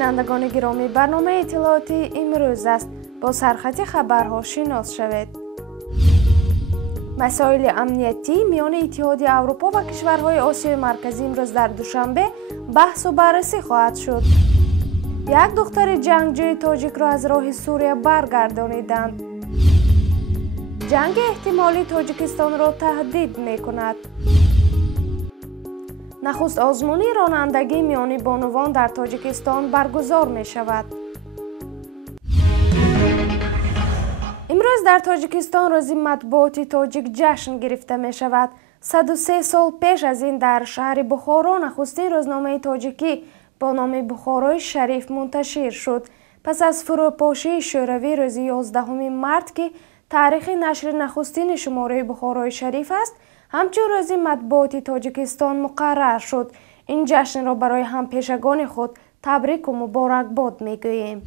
بینندگان گرامی، برنامه اطلاعاتی امروز است. با سرخط خبرها شناس شوید. مسائل امنیتی میان اتحادیه اروپا و کشورهای آسیای مرکزی امروز در دوشنبه بحث و بررسی خواهد شد. یک دختر جنگجوی تاجیک را از راه سوریه برگردانیدند. جنگ احتمالی تاجیکستان را تهدید می‌کند. نخست آزمون رانندگی میان بانوان در تاجیکستان برگزار می شود. امروز در تاجیکستان روز مطبوعات تاجیک جشن گرفته می شود. 103 سال پیش از این در شهر بخارا نخستین روزنامه تاجیکی با نام بخارای شریف منتشر شد. پس از فروپاشی شوروی روز 11 مارت که تاریخ نشر نخستین شماره بخارای شریف است، همچون روز مطبوعات تاجیکستان مقرر شد. این جشن را برای همپیشگان خود تبریک و مبارکباد میگوییم.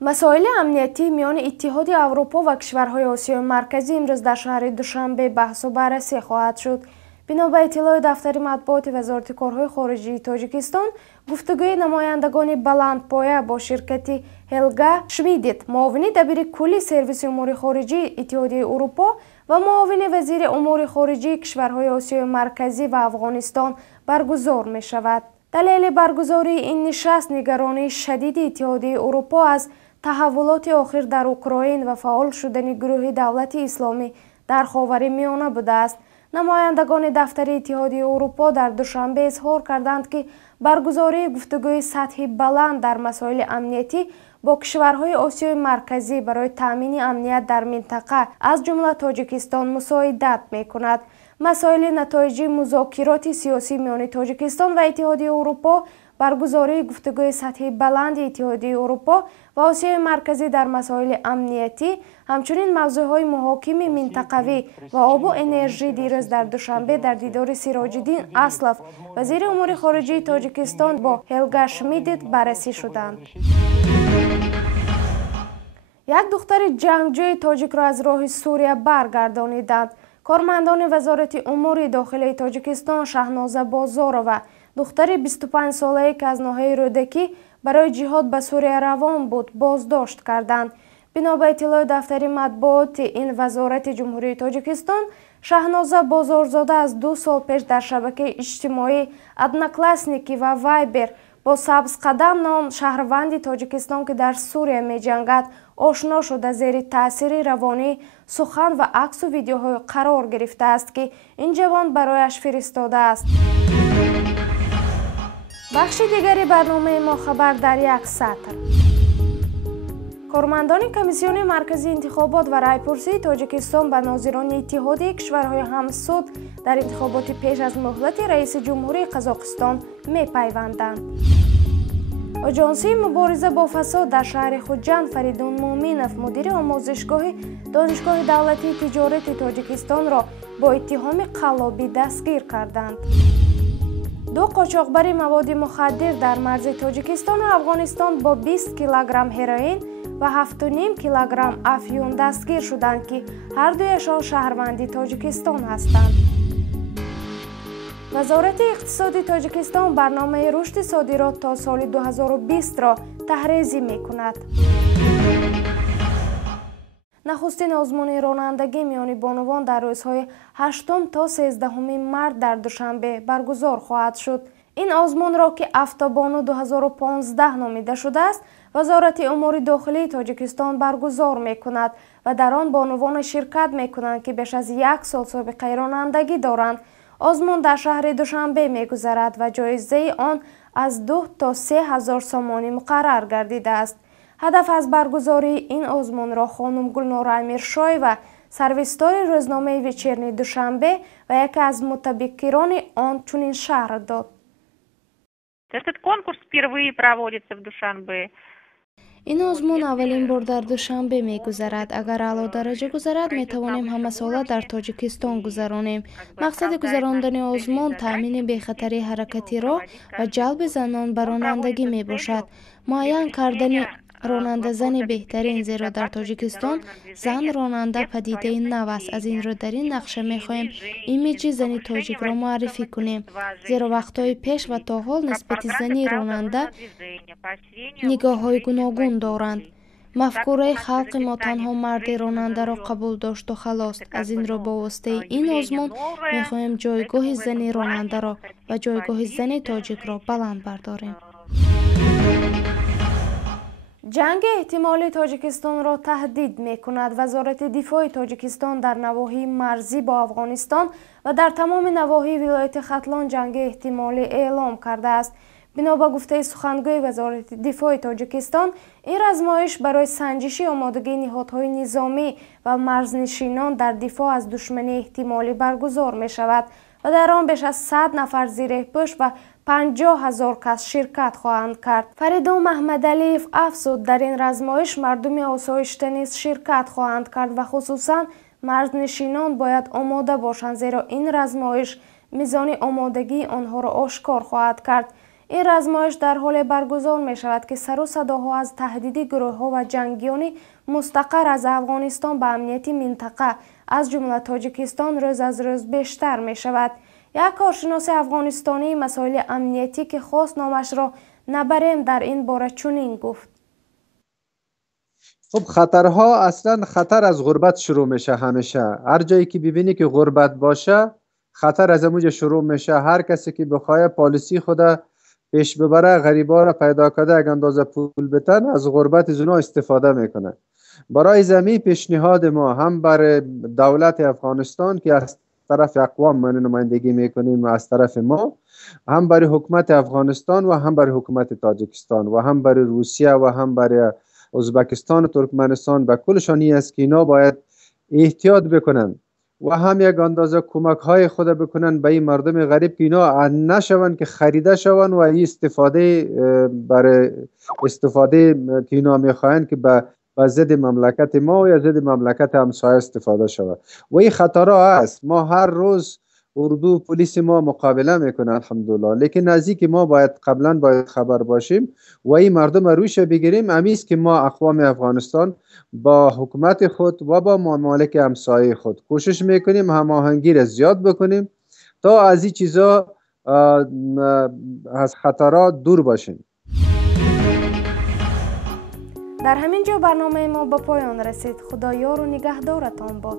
مسائل امنیتی میان اتحادیه اروپا و کشورهای آسیای مرکزی امروز در شهر دوشنبه بحث و بررسی خواهد شد. بنا به اطلاع دفتر مطبوعات وزارت کارهای خارجی تاجیکستان، گفتگوی نمایندگان بلندپایه با شرکت هلگا شمیدت، معاون دبیر کلی سرویس امور خارجی اتحادیه اروپا و معاون وزیر امور خارجی کشورهای آسیای مرکزی و افغانستان برگزار می شود. دلیل برگزاری این نشست نگرانی شدید اتحادیه اروپا از تحولات اخیر در اوکراین و فعال شدن گروه دولت اسلامی در خاورمیانه بوده است. نمایندگان دفتر اتحادیه اروپا در دوشنبه اظهار کردند که برگزاری گفتگوی سطحی بلند در مسائل امنیتی با کشورهای آسیای مرکزی برای تامین امنیت در منطقه از جمله تاجیکستان مساعدت می‌کند. مسائل نتایج مذاکرات سیاسی میان تاجیکستان و اتحادیه اروپا، برگزاری گفتگوی سطحی بلند اتحادیه اروپا و آسیای مرکزی در مسائل امنیتی، همچنین موضوعهای محاکم منطقوی و آب و انرژی دیروز در دوشنبه در دیدار سراج الدین اسلف وزیر امور خارجه تاجیکستان با هلگا شمیدت بررسی شدند. یک دختر جنگجوی تاجیک را از راه سوریه برگردانیدند. کارمندان وزارت امور داخلی تاجیکستان شهنازه بازارова، دختر 25 ساله‌ای که از ناحیه رودکی برای جهاد به سوریه روان بود، بازداشت کردند. بنا به اطلاع دفتر مطبوعات این وزارت جمهوری تاجیکستان، شهنازه بازارزاده از 2 سال پیش در شبکه اجتماعی ادناکلاسنیکی و وایبر با سبز قدم نام شهروند تاجیکستان که در سوریه می جنگد آشنا شده زیر تاثیر روانی سخن و عکس و ویدیوهای قرار گرفته است که این جوان برایش فرستاده است. بخش دیگری برنامه ما خبر در یک سطر. کارمندان کمیسیون مرکزی انتخابات و رایپرسی تاجیکستان به ناظران اتحادیه کشورهای همسود در انتخابات پیش از مهلت رئیس جمهوری قزاقستان می پیوندند. آژانسی مبارزه با فساد در شهر خوجند فریدون مومینов مدیر آموزشگاه دانشگاه دولتی تجارت تاجیکستان را با اتهام قلابی دستگیر کردند. 2 قاچاقبر مواد مخدر در مرز تاجیکستان و افغانستان با 20 کیلوگرم هروئین و 7.5 کیلوگرم افیون دستگیر شدند که هر دویشان شهروند تاجیکستان هستند. وزارت اقتصاد تاجیکستان برنامه رشد صادرات تا سال 2020 را تحریزی می‌کند. نخستین آزمون رانندگی میان بانوان در روزهای 8 تا 13 مارت در دوشنبه برگزار خواهد شد. این آزمون را که افتابانو 2015 نامیده شده است، وزارت امور داخلی تاجیکستان برگزار می‌کند و در آن بانوان شرکت می‌کنند که بیش از 1 سال سابقه رانندگی دارند. آزمون در شهر دوشنبه می‌گذرد و جایزه آن از 2 تا 3 هزار سامانی مقرر گردیده است. هدف از برگزاری این آزمون را خانم گلنار امیرشای و سرویسدار روزنامه ویچرنی دوشنبه و یکی از متبکران آن چنین شرح داد. Этот конкурс впервые проводится в Душанбе. این آزمون اولین بار در دوشنبه می گذرد. اگر اعلی درجه گذرد می توانیم همه ساله در تاجیکستان گذرانیم. مقصد گذراندن آزمون تامین بی‌خطری حرکتی راه و جلب زنان به رانندگی می باشد. معین کردن راننده زن بهترین، زیرا در تاجیکستان زن راننده پدیده نو است. از این رو در این نقشه میخواهیم ایمیج زنی تاجیک را معرفی کنیم، زیرا وقتهای پیش و تا حال نسبت زنی راننده نگاه های گوناگون دارند. مفکوره خلق ما تنها مرد راننده را قبول داشت و خلاص. از این رو با واسطه این آزمون میخواهیم جایگاه زن راننده را و جایگاه زن تاجیک را بلند برداریم. جنگ احتمالی تاجیکستان را تهدید میکند. وزارت دفاع تاجیکستان در نواحی مرزی با افغانستان و در تمام نواحی ولایت ختلان جنگ احتمالی اعلام کرده است. بنا به گفته سخنگوی وزارت دفاع تاجیکستان، این آزمایش برای سنجش آمادگی نهادهای نظامی و مرزنشینان در دفاع از دشمنی احتمالی برگزار می شود و در آن بیش از 100 نفر زیر پوش و 50,000 کس شرکت خواهند کرد. فریدون محمدعلیف افزود در این آزمایش مردم آسایشته نیز شرکت خواهند کرد و خصوصا مرزنشینان باید آماده باشند، زیرا این آزمایش میزان آمادگی آنها را آشکار خواهد کرد. این آزمایش در حال برگزار می شود که سر و صداها از تهدید گروه ها و جنگیان مستقر از افغانستان به امنیت منطقه از جمله تاجیکستان روز از روز بیشتر می شود. یک کارشناس افغانستانی مسائل امنیتی که خواست نامش را نبریم در این باره چنین گفت: خب خطرها اصلا خطر از غربت شروع میشه. همیشه هر جایی که ببینی که غربت باشه خطر از اونجا شروع میشه. هر کسی که بخواد پالیسی خود پیش ببره، غریبا را پیدا کرده یک اندازه پول بتن، از غربت زنا استفاده میکنه. برای زمین پیشنهاد ما هم برای دولت افغانستان که از طرف اقوام ما نمایندگی میکنیم، از طرف ما هم برای حکومت افغانستان و هم برای حکومت تاجیکستان و هم برای روسیه و هم برای ازبکستان و ترکمنستان به کلشانی است که اینا باید احتیاط بکنن و هم یک اندازه کمک های خود بکنن به این مردم غریب که اینا نشون که خریده شون و این استفاده برای استفاده که اینا میخواین که به ضد مملکت ما یا ضد مملکت همسایه استفاده شود و این خطرها است. ما هر روز اردو پلیس ما مقابله میکنه الحمدلله، لیکن نزدیک ما قبلا باید خبر باشیم و این مردم رویش بگیریم. امیست که ما اقوام افغانستان با حکومت خود و با ممالک همسایه خود کوشش میکنیم هماهنگی را زیاد بکنیم تا از این چیزا از خطرات دور باشیم. در همین جا برنامه ما به پایان رسید. خدا یار و نگهدارتان باد.